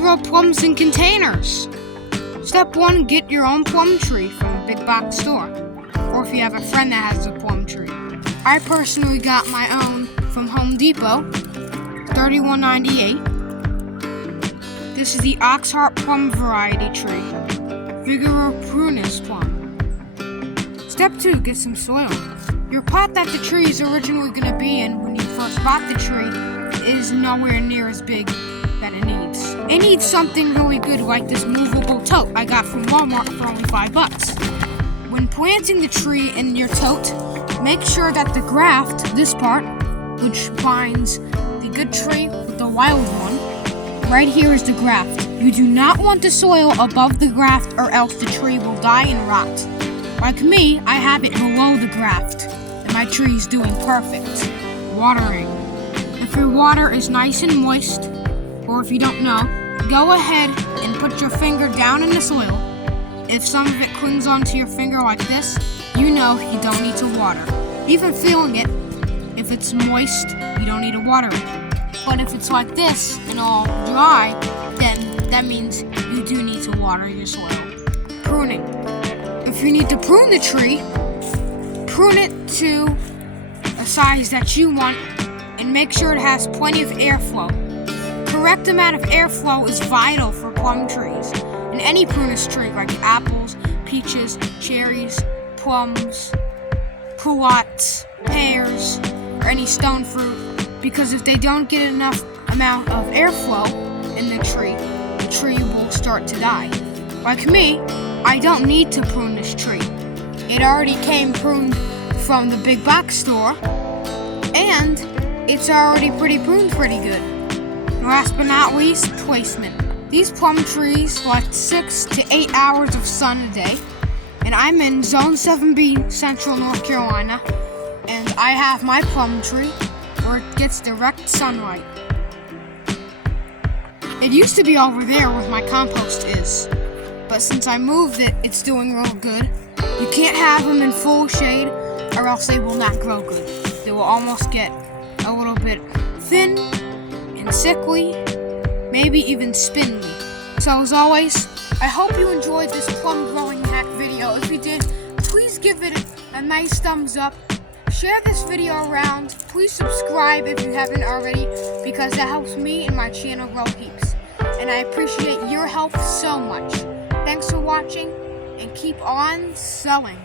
grow plums in containers. Step 1, get your own plum tree from a big box store, or if you have a friend that has a plum tree. I personally got my own from Home Depot, $31.98. This is the Oxheart plum variety tree, Vigoro prunus plum. Step 2, get some soil. Your pot that the tree is originally going to be in when you first bought the tree is nowhere near as big that it needs. It needs something really good like this movable tote I got from Walmart for only $5. When planting the tree in your tote, make sure that the graft, this part, which binds the good tree with the wild one, right here is the graft. You do not want the soil above the graft or else the tree will die and rot. Like me, I have it below the graft, and my tree is doing perfect. Watering. If your water is nice and moist, or if you don't know, go ahead and put your finger down in the soil. If some of it clings onto your finger like this, you know you don't need to water. Even feeling it, if it's moist, you don't need to water it. But if it's like this and all dry, then that means you do need to water your soil. Pruning. If you need to prune the tree, prune it to a size that you want and make sure it has plenty of airflow. Correct amount of airflow is vital for plum trees and any prunus tree like apples, peaches, cherries, plums, culottes, pears, or any stone fruit, because if they don't get enough amount of airflow in the tree will start to die. Like me, I don't need to prune this tree. It already came pruned from the big box store, and it's already pruned pretty good. Last but not least, placement. These plum trees like 6 to 8 hours of sun a day, and I'm in Zone 7B, Central North Carolina, and I have my plum tree where it gets direct sunlight. It used to be over there where my compost is, but since I moved it, it's doing real good. You can't have them in full shade or else they will not grow good. They will almost get a little bit thin and sickly, maybe even spindly. So as always, I hope you enjoyed this plum growing hack video. If you did, please give it a nice thumbs up. Share this video around. Please subscribe if you haven't already, because that helps me and my channel grow heaps. And I appreciate your help so much. Thanks for watching, and keep on sowing.